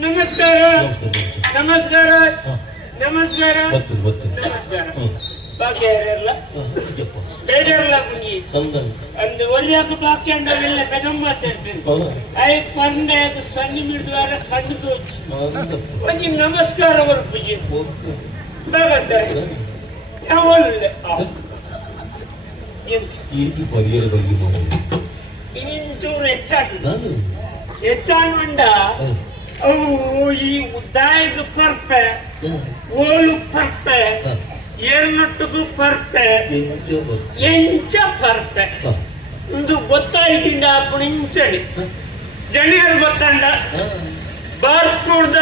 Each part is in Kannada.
ನಮಸ್ಕಾರ ನಮಸ್ಕಾರ ನಮಸ್ಕಾರ ನಮಸ್ಕಾರ ಬಾಕಿಯಾರಲ್ಲ ಬೇಜಾರಲ್ಲ ಕುಂಜಿ ಅಂದು ಒಳ್ಳೆಯಾಗ ಬಾಕಿ ಅಂದವೆಲ್ಲ ಬೆದಮ್ಮ ಮಾತಾಡ್ತೀನಿ ಐ ಪಂಡೆಯಾಗ ಸಣ್ಣ ಮಿಡ್ವಾರ ಕಂಡು ಒಂಜಿ ನಮಸ್ಕಾರ ಅವರು ಪೂಜಿ ಬಾಗತ್ತಾರೆ ಒಳ್ಳೆ ಇಂಚೂರು ಹೆಚ್ಚಾನುಂಡ ಅವು ಈ ಉದ್ದಾಯದ ಪರ್ಪೆ ಓಲು ಪರ್ಪೆ ಏಳ್ನೊಟ್ಟಿಗೂ ಪರ್ಪೆ ಎಂಚ ಪರ್ಪೆ ಒಂದು ಗೊತ್ತಾಯ್ತಿಂದ ಅಪ್ಪನ ಇಂಚಡಿ ಜನಿಯರು ಗೊತ್ತಂಡ ಬಾರ್ಕೂರ್ದ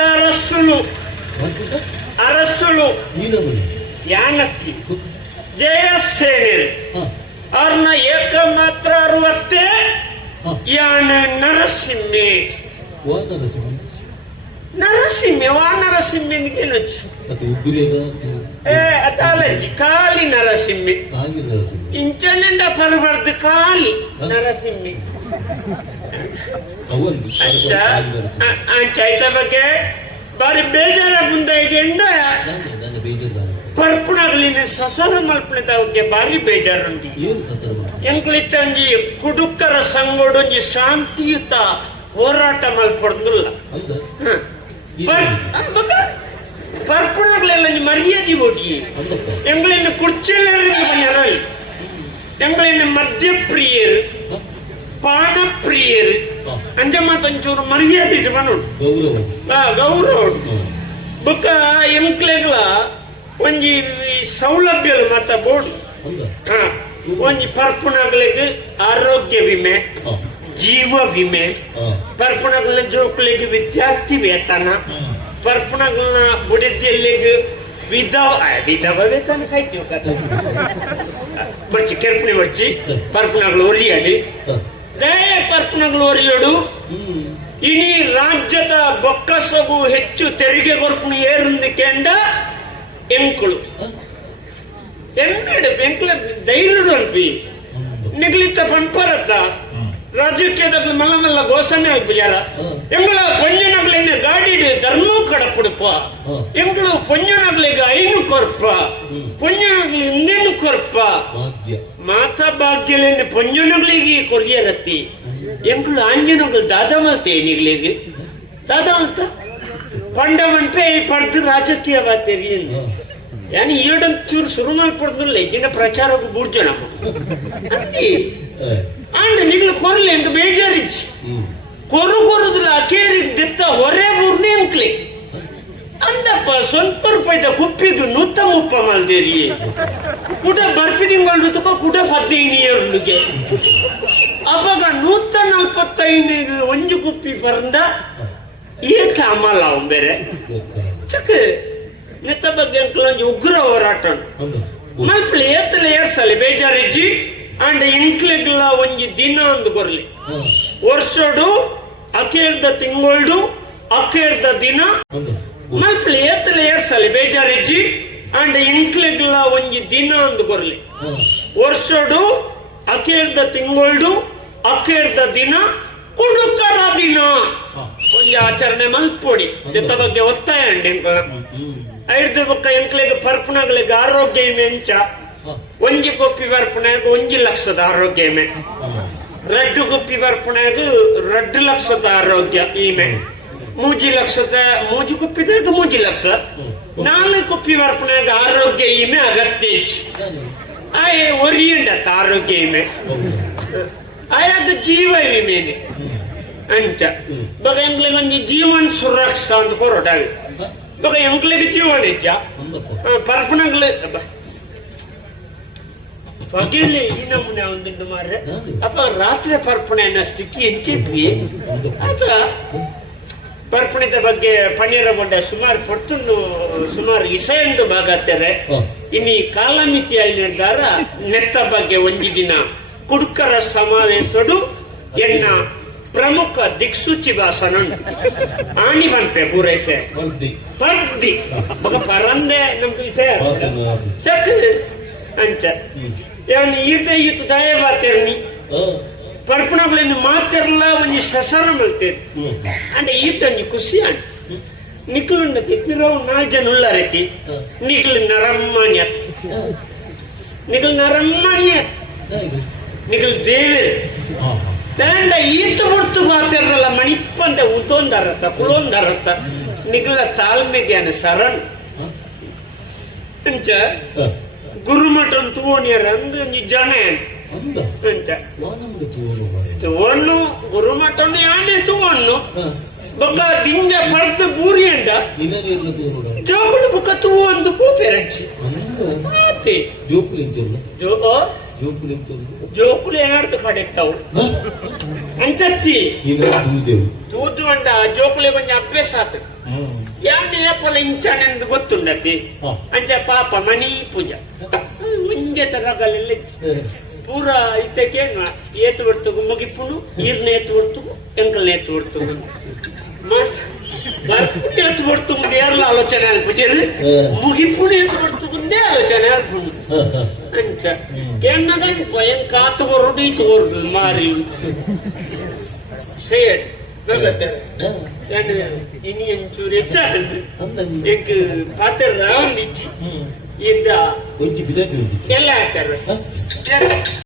ಅರಸುಳು ಯಾನಕ್ಕಿ ಜಯಸೇನೆ ಅವ್ರನ್ನ ಏಕ ಮಾತ್ರ 60 ಯಾನ ನರಸಿಂಹೆ ನರಸಿಂಹೆ ವಾ ನರಸಿಂಹನಿಗೇನಚ್ಚು ಅದಾಲಜ್ಜಿ ಕಾಲಿ ನರಸಿಂಹೆ ಇಂಚನಿಂದ ಪರಬಾರ್ದು ಕಾಲಿ ನರಸಿಂಹೆ ಚೈತ ಬಗ್ಗೆ ಬಾರಿ ಬೇಜಾರ ಮುಂದೆ ಪರ್ಪುಣಾಗ್ಲಿನ ಸಸರ ಮಲ್ಪಣದ ಬಗ್ಗೆ ಬಾರಿ ಬೇಜಾರುಂಡಿ ಎಂಕ್ಲಿತ್ತಂಜಿ ಕುಡುಕರ ಸಂಗೋಡೊಂಜಿ ಶಾಂತಿಯುತ ಹೋರಾಟ ಮಲ್ಪಡ್ದಿಲ್ಲ ಪರ್ಪುಣಾಗ್ಲೆಲ್ಲ ಮರ್ಯಾದೆ ಹೋಗಿ ಎಂಗಳಿನ ಕುರ್ಚಿಯಲ್ಲಿ ಎಂಗಳಿನ ಮದ್ಯಪ್ರಿಯರು ಪಾನಪ್ರಿಯರು ಅಂಜ ಮಾತೊಂಚೂರು ಮರ್ಯಾದೆ ಇಟ್ಟು ಮಾಡೋದು ಗೌರವ ಬೊಕ್ಕ ಎಂಕ್ಲೆಗಳ ಒಂಜಿ ಸೌಲಭ್ಯ ಮತ್ತ ಬೋರ್ಡು ಒಂಜಿ ಪರ್ಪುಣಗಳಿಗೆ ಆರೋಗ್ಯ ವಿಮೆ ಜೀವ ವಿಮೆ ಪರ್ಪುಣಗಳ ಜೋಕ್ಲಿಗೆ ವಿದ್ಯಾರ್ಥಿ ವೇತನ ಪರ್ಪುಣಗಳನ್ನ ಬುಡಿದ್ಯಲ್ಲಿಗೆ ವಿಧವ ವೇತನ ಸಾಹಿತ್ಯ ಬರ್ಚಿ ಕೆರ್ಪಣಿ ಬರ್ಚಿ ಪರ್ಪುಣಗಳು ಒಲಿಯಡಿ ದಯ ಪರ್ಪುಣಗಳು ಒಲಿಯೋಡು ಇಡೀ ರಾಜ್ಯದ ಬೊಕ್ಕಸವು ಹೆಚ್ಚು ತೆರಿಗೆ ಕೊರ್ಪಣಿ ಏರುಂದು ಕೆಂಡ ಎಂಕುಳು ಎಂಕಡು ಎಂಕುಲ ಧೈರ್ಯ ಅಲ್ಪಿ ನಿಗ್ಲಿತ ಪಂಪರತ್ತ ರಾಜಕೀಯದ ಮಲ್ಲ ಮಲ್ಲ ಘೋಷಣೆ ಆಗ್ಬಿಯಾರ ಎಂಗಳ ಪೊಂಜನಗ್ಲಿನ ಗಾಡಿ ಧರ್ಮ ಕಡಪುಡಪ್ಪ ಎಂಗಳು ಪೊಂಜನಗ್ಲಿಗೆ ಐನು ಕೊರ್ಪ ಪೊಂಜನಗ್ಲಿ ಹಿಂದೇನು ಕೊರ್ಪ ಮಾತಾ ಭಾಗ್ಯಲೇನ ಪೊಂಜನಗ್ಲಿಗೆ ಕೊರಿಯರತ್ತಿ ಎಂಗಳು ಆಂಜನಗಳು ದಾದಮಲ್ತೆ ನಿಗ್ಲಿಗೆ ದಾದಮಲ್ತ ಪಂಡವಂತೆ ಪಡೆದು ರಾಜಕೀಯವಾಗ್ತೇರಿ ಯಾನಿ ಈಡಂಚೂರು ಶುರು ಮಾಡ್ಪಡ್ದಿಲ್ಲ ಈಗಿನ ಪ್ರಚಾರಕ್ಕೆ ಬೂರ್ಜನ ಆಂಡ ನಿಗ್ಲು ಕೊರಲಿ ಎಂಗ ಬೇಜಾರಿಚ್ಚಿ ಕೊರುದಿಲ್ಲ ಅಕೇರಿಗೆ ದಿತ್ತ ಹೊರೆ ಬೂರ್ನೆ ಅಂಕ್ಲೆ ಅಂದಪ್ಪ ಸ್ವಲ್ಪ ರೂಪಾಯಿದ ಕುಪ್ಪಿಗೆ ನುತ್ತ ಮುಪ್ಪ ಮಲ್ದೇರಿ ಕುಡ ಬರ್ಪಿದಿಂಗೊಳ್ಳುತ್ತಕ ಕುಡ 15 ಅವಾಗ 145 ಒಂಜು ಕುಪ್ಪಿ ಪರಂದ ಏಕ ಅಮಲ ಬೇರೆ ಚಕ್ ನೆತ್ತ ಬಗ್ಗೆ ಅಂಕಲ್ ಉಗ್ರ ಹೋರಾಟ ಮಲ್ಪಲಿ ಏತಲೆ ಏರ್ಸಲಿ ಬೇಜಾರಿಜ್ಜಿ ಅಂಡ್ ಇಂಕ್ಲೆಗ್ಲ ಒಂಜಿ ದಿನ ಅಂದು ಕೊರ್ಲಿ ವರ್ಷಡು ಅಕೇರ್ದ ತಿಂಗೊಳ್ಡು ಅಕೇರ್ದ ದಿನ ಮಲ್ಪಲಿ ಏತಲೆ ಏರ್ಸಲಿ ಬೇಜಾರಿಜ್ಜಿ ಅಂಡ್ ಇಂಕ್ಲೆಗ್ಲ ಒಂಜಿ ದಿನ ಅಂದು ಕೊರ್ಲಿ ವರ್ಷಡು ಅಕೇರ್ದ ತಿಂಗೊಳ್ಡು ಅಕೇರ್ದ ದಿನ ಕುಡುಕರ ದಿನ ಒಂಜಿ ಆಚರಣೆ ಮಲ್ಪೊಡಿ ಜೊತೆ ಬಗ್ಗೆ ಒತ್ತಾಯ ಅಂಡಿ ಐದು ಬೊಕ್ಕ ಎಂಕ್ಲೆಗ್ ಪರ್ಪಣಗಳಿಗೆ ಆರೋಗ್ಯ ವಿಮೆ ಎಂಚ ಒಂಜಿ ಕೊಪ್ಪಿ ಬರ್ಪಣೆಗ 1 ಲಕ್ಷದ ಆರೋಗ್ಯ ವಿಮೆ, 2 ಕೊಪ್ಪಿ ಬರ್ಪಣೆಗ 2 ಲಕ್ಷದ ಆರೋಗ್ಯ ವಿಮೆ, 3 ಲಕ್ಷದ 3 ಕೊಪ್ಪಿದಾಗ 3 ಲಕ್ಷ, 4 ಕೊಪ್ಪಿ ಬರ್ಪಣೆಗ ಆರೋಗ್ಯ ವಿಮೆ ಅಗತ್ಯ ಆಯ್ ಒರಿಯಂಡತ್ತ ಆರೋಗ್ಯ ವಿಮೆ ಆಯಾದ ಜೀವ ವಿಮೆನೆ ಅಂಚ ಬಗ ಎಂಕ್ಲೆಗ್ ಒಂಜಿ ಜೀವನ್ ಸುರಕ್ಷಾ ಅಂತ ಕೊರೊಡಾವೆ ಬಗ ಎಂಕ್ಲೆಗ್ ಜೀವನ ಇಜ್ಜ ಪರ್ಪಣಗಳು ಪಗೇಲಿ ಈ ನಮೂನೆ ಒಂದುಂಡು ಮಾರ್ರೆ ಅಪ್ಪ ರಾತ್ರಿ ಪರ್ಪಣೆ ಅನ್ನಷ್ಟಕ್ಕೆ ಎಂಚಿದ್ವಿ ಆತ ಪರ್ಪಣಿದ ಬಗ್ಗೆ ಪನ್ನೀರ ಬಂಡ ಸುಮಾರು ಪೊರ್ತುಂಡು ಸುಮಾರು ಇಸೆಂದು ಭಾಗತ್ತಾರೆ ಇನ್ನು ಕಾಲಮಿತಿ ನಿರ್ಧಾರ ನೆತ್ತ ಬಗ್ಗೆ ಒಂಜಿ ದಿನ ಕುಡುಕರ ಸಮಾವೇಶಡು ಎನ್ನ ಪ್ರಮುಖ ದಿಕ್ಸೂಚಿ ಭಾಷಣ ಆಣಿ ಬಂತೆ ಪೂರೈಸೆ ಪರ್ದಿ ಪರಂದೆ ನಮ್ಗೆ ವಿಷಯ ಚಕ್ ಅಂಚ ಯಾನ್ ಈತ ಈತ ದಯ ಬಾತೇರ್ನಿ ಪರ್ಪಣಗಳನ್ನು ಮಾತಿರಲ್ಲ ಒಂಜಿ ಸಸರ ಮಲ್ತೇನೆ ಅಂದ್ರೆ ಈತ ಒಂಜಿ ಖುಷಿ ಅಂಟ ನಿಕ್ಲುಂಡ ತಿಪ್ಪಿರೋ 4 ಜನ ಉಳ್ಳಾರೈತಿ ನಿಕ್ಲು ನರಮ್ಮನಿ ಅತ್ತ ನಿಕ್ಲು ನರಮ್ಮನಿ ಅತ್ತ ನಿಕ್ಲು ದೇವೇರು ದಂಡ ಈತ ಹೊರ್ತು ಮಾತಿರಲ್ಲ ಮಣಿಪ್ಪಂದೆ ಉತೊಂದರತ್ತ ಕುಳೊಂದರತ್ತ ನಿಕ್ಲ ತಾಳ್ಮೆಗೆ ಅನುಸರಣ ಅಂಚ ಗುರುಮಠನ್ ತೂವಣಿಯರ ಅಂದು ನಿಜಾನ ಅಂಚ ತೂವಣ್ಣು ಗುರುಮಠನು ಯಾನೆ ತೂವಣ್ಣು ಬೊಕ್ಕ ದಿಂಜ ಪಡ್ದ ಬೂರಿ ಅಂಡ ಜೋಗುಳು ಬೊಕ್ಕ ತೂವೊಂದು ಪೋಪೆರಂಚಿ ಮಾತೆ ಜೋಕುಲು ಏನಾರ್ದು ಕಡೆಕ್ತಾವು ಅಂಚತ್ತಿ ತೂದು ಅಂಡ ಜೋಕುಲೆ ಕೊಂಚ ಅಭ್ಯಾಸ ಆತ ಯಾನೆ ಏಪಲ ಇಂಚಾನೆಂದು ಗೊತ್ತುಂಡತಿ ಅಂಚ ಪಾಪ ಮನಿ ಪೂಜಾ ಮುಂಜೆ ತರಗಲೆಲ್ಲ ಪೂರ ಇತ್ತಕೇನು ಏತು ಹೊರ್ತುಗು ಮುಗಿಪುನು ಈರ್ನ ಏತು ಹೊರ್ತುಗು ಎಂಕಲ್ನ ಏತು ಹೊರ್ತುಗು ಏತು ಹೊರ್ತುಗುಂದೆ ಏರ್ಲ ಆಲೋಚನೆ ಅಲ್ಪುಜೇರು ಮುಗಿಪುನು ಏತು ಹೊರ್ತುಗುಂದೆ ಆಲೋಚನೆ ಅಲ್ಪುನು ಅಂಚ ಕೆನ್ನದ ಭಯಂ ಕಾತು ಹೊರಡು ಈತು ಹೊರಡು ಮಾರಿ ಸೇಡ್ ಇನಿ ಒಂಚೂರು ಹೆಚ್ಚಾಗಲ್ರಿ ಎಗ್ ಪಾತ್ರ ಒಂದಿಚ್ಚಿ ಇದ್ದ ಎಲ್ಲ ಹಾಕ್ತಾರ